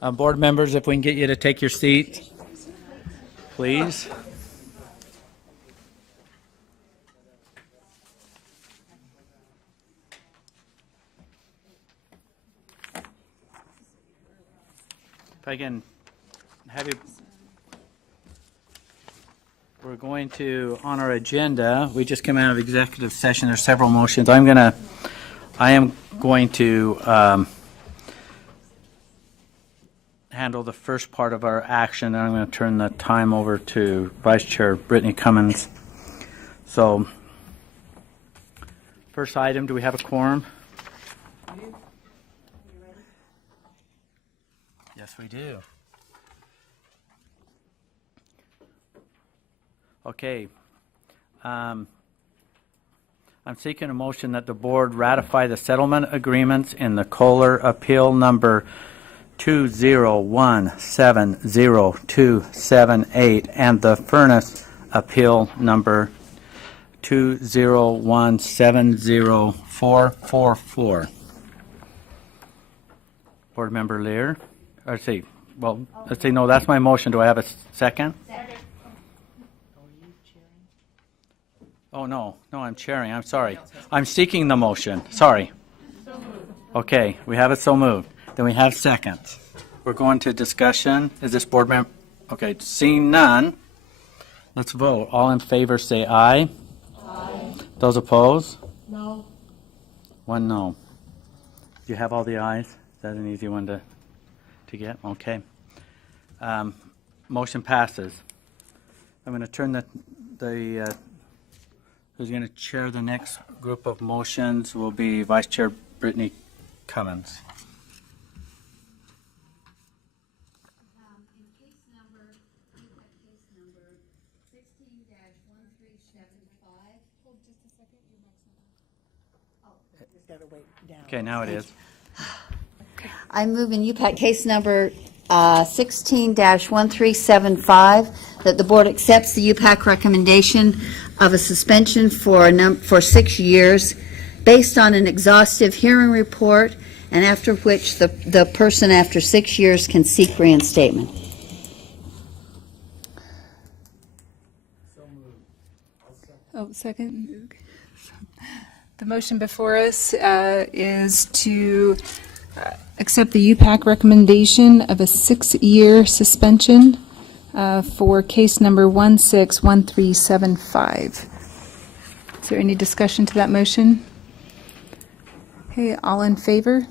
Board members, if we can get you to take your seat, please. If I can have you, we're going to, on our agenda, we just came out of executive session. There's several motions. I am going to handle the first part of our action, and I'm going to turn the time over to Vice Chair Brittany Cummins. So, first item, do we have a quorum? Yes, we do. Okay. I'm seeking a motion that the board ratify the settlement agreements in the Kohler Appeal number 2017028 and the Furnace Appeal number 2017044. Board Member Lear. Let's see. Well, let's see. No, that's my motion. Do I have a second? Second. Oh, no. No, I'm chairing. I'm sorry. I'm seeking the motion. Sorry. Okay, we have it so moved. Then we have second. We're going to discussion. Is this board member? Okay, seeing none, let's vote. All in favor say aye. Aye. Those opposed? No. One no. Do you have all the ayes? Is that an easy one to get? Okay. Motion passes. I'm going to turn who's going to chair the next group of motions will be Vice Chair Brittany Cummins. In case number 16-1375. Hold just a second, your mic's not on. Oh, just gotta wait down. Okay, now it is. I move in UPAC case number 16-1375 that the board accepts the UPAC recommendation of a suspension for 6 years based on an exhaustive hearing report, and after which the person after 6 years can seek reinstatement. Oh, second. The motion before us is to accept the UPAC recommendation of a 6-year suspension for case number 161375. Is there any discussion to that motion? Okay, all in favor?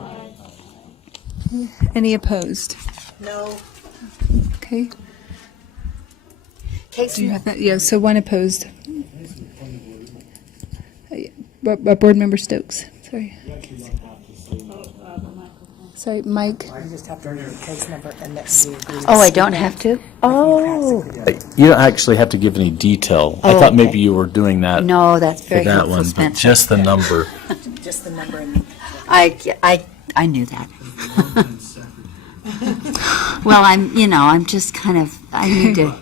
Aye. Any opposed? No. Okay. Case Do you have that? Yeah, so one opposed. Board Member Stokes. Sorry. Sorry, Mike. You just have to read the case number and that you agree. Oh, I don't have to? Oh. You don't actually have to give any detail. I thought maybe you were doing that No, that's for very that helpful, one, but Spencer. just the number. Just the number and I knew that. Well, I'm just kind of, I need to.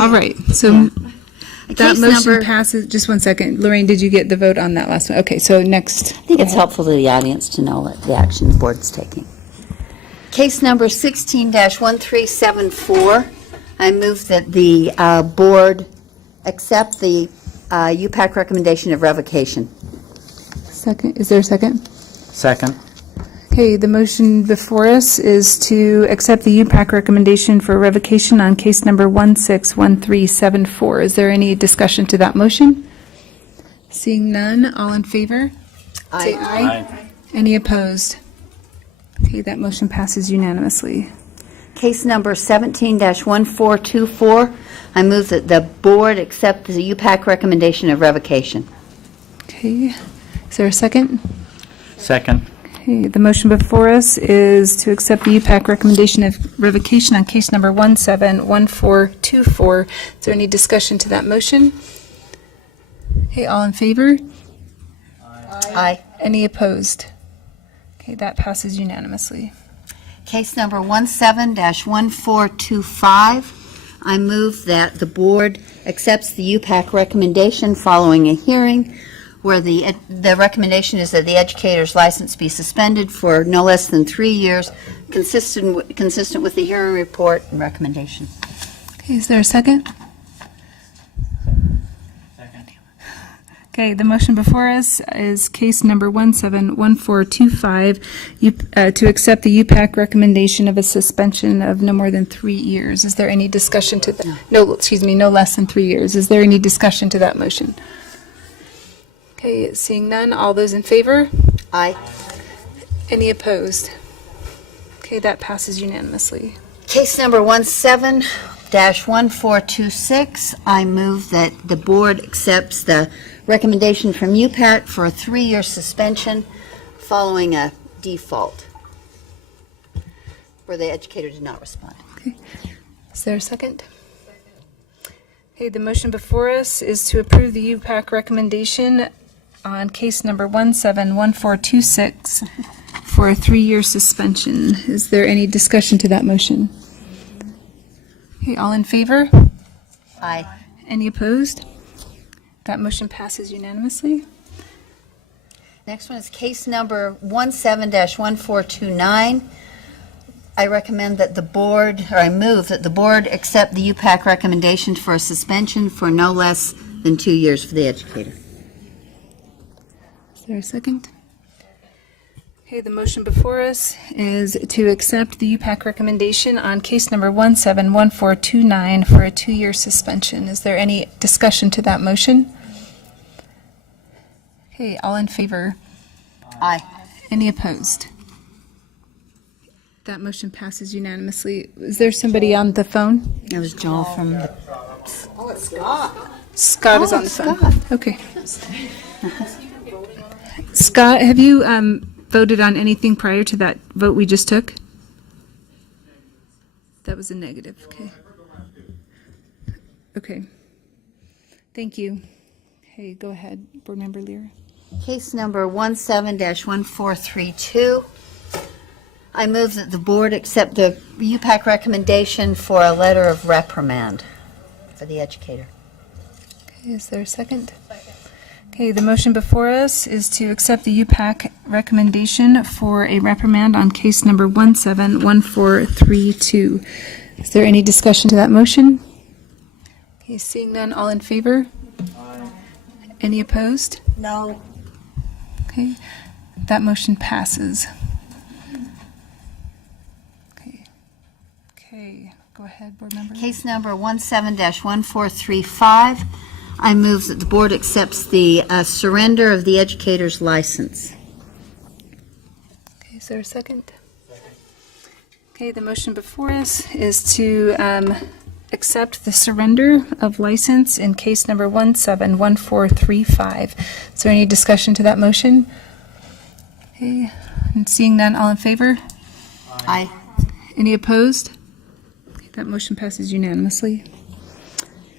All right, so that Case motion number- passes. Just one second. Lorraine, did you get the vote on that last one? Okay, so next. I think it's helpful to the audience to know what the action the board is taking. Case number 16-1374. I move that the board accept the UPAC recommendation of revocation. Second, is there a second? Second. Okay, the motion before us is to accept the UPAC recommendation for revocation on case number 161374. Is there any discussion to that motion? Seeing none, all in favor? Say aye. Any opposed? Okay, that motion passes unanimously. Case number 17-1424. I move that the board accept the UPAC recommendation of revocation. Okay, is there a second? Second. Okay, the motion before us is to accept the UPAC recommendation of revocation on case number 171424. Is there any discussion to that motion? Okay, all in favor? Aye. Any opposed? Okay, that passes unanimously. Case number 17-1425. I move that the board accepts the UPAC recommendation following a hearing where the recommendation is that the educator's license be suspended for no less than 3 years, consistent with the hearing report and recommendation. Okay, is there a second? Okay, the motion before us is case number 171425, to accept the UPAC recommendation of a suspension of no more than 3 years. Is there any discussion to that? No, excuse me, no less than 3 years. Is there any discussion to that motion? Okay, seeing none, all those in favor? Aye. Any opposed? Okay, that passes unanimously. Case number 17-1426, I move that the board accepts the recommendation from UPAC for a 3-year suspension following a default where the educator did not respond. Is there a second? Okay, the motion before us is to approve the UPAC recommendation on case number 171426 for a 3-year suspension. Is there any discussion to that motion? Okay, all in favor? Aye. Any opposed? That motion passes unanimously. Next one is case number 17-1429. I recommend that the board, or I move that the board accept the UPAC recommendation for a suspension for no less than 2 years for the educator. Is there a second? Okay, the motion before us is to accept the UPAC recommendation on case number 171429 for a 2-year suspension. Is there any discussion to that motion? Okay, all in favor? Aye. Any opposed? That motion passes unanimously. Is there somebody on the phone? It was Joel from the... Scott is Oh, on the phone. Scott. Okay. Scott, have you voted on anything prior to that vote we just took? That was a negative. Okay. Okay. Thank you. Okay, go ahead, Board Member Lear. Case number 17-1432. I move that the board accept the UPAC recommendation for a letter of reprimand for the educator. Okay, is there a second? Okay, the motion before us is to accept the UPAC recommendation for a reprimand on case number 171432. Is there any discussion to that motion? Okay, seeing none, all in favor? Any opposed? No. Okay, that motion passes. Okay, go ahead, Board Member. Case number 17-1435. I move that the board accepts the surrender of the educator's license. Okay, is there a second? Okay, the motion before us is to accept the surrender of license in case number 171435. Is there any discussion to that motion? Okay, and seeing none, all in favor? Aye. Any opposed? Okay, that motion passes unanimously.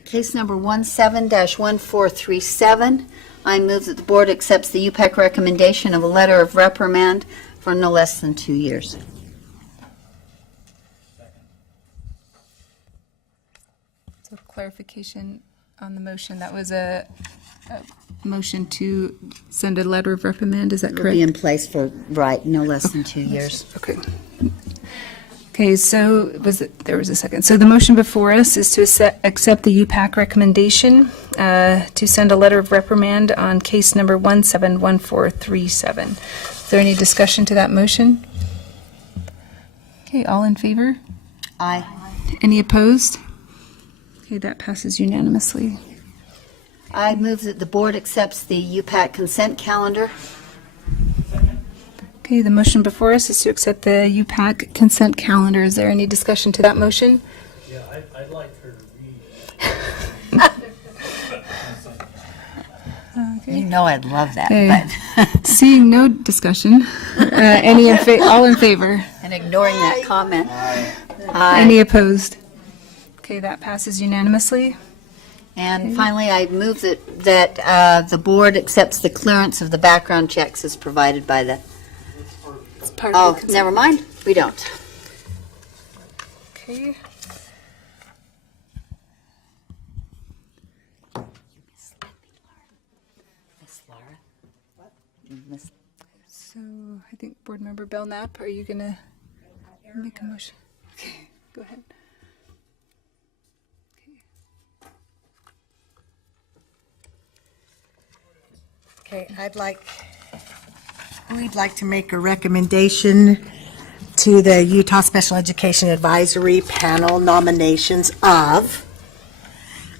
Case number 17-1437. I move that the board accepts the UPAC recommendation of a letter of reprimand for no less than 2 years. So clarification on the motion, that was a motion to send a letter of reprimand, is that It'll correct? be in place for, right, no less than 2 years. Okay. Okay, so there was a second. So the motion before us is to accept the UPAC recommendation to send a letter of reprimand on case number 171437. Is there any discussion to that motion? Okay, all in favor? Aye. Any opposed? Okay, that passes unanimously. I move that the board accepts the UPAC consent calendar. Okay, the motion before us is to accept the UPAC consent calendar. Is there any discussion to that motion? Yeah, I'd like her to read. You know I'd love that, Okay. but... Seeing no discussion, all in favor? And ignoring that comment. Any opposed? Okay, that passes unanimously. And finally, I move that the board accepts the clearance of the background checks as provided by the... It's part of Oh, the consent. never mind, we don't. Okay. Miss Laura. Miss. So I think Board Member Belknap, are you going to make a motion? Okay, go ahead. Okay, we'd like to make a recommendation to the Utah Special Education Advisory Panel nominations of,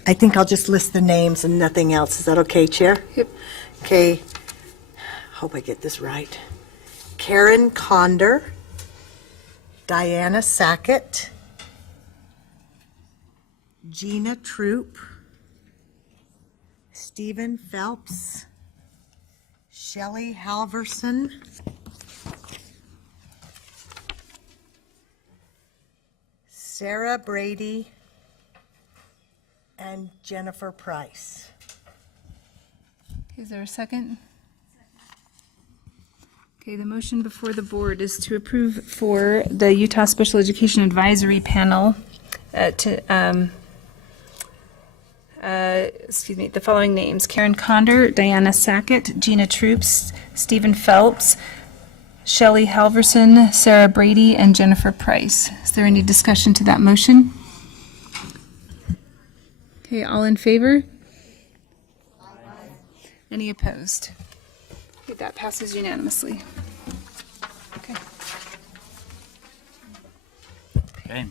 I think I'll just list the names and nothing else. Is that okay, Chair? Yep. Okay, hope I get this right. Karen Conder, Diana Sackett, Gina Troop, Stephen Phelps, Shelley Halverson, Sarah Brady, and Jennifer Price. Is there a second? Okay, the motion before the board is to approve for the Utah Special Education Advisory Panel the following names: Karen Conder, Diana Sackett, Gina Troops, Stephen Phelps, Shelley Halverson, Sarah Brady, and Jennifer Price. Is there any discussion to that motion? Okay, all in favor? Any opposed? Okay, that passes unanimously. Okay. Okay.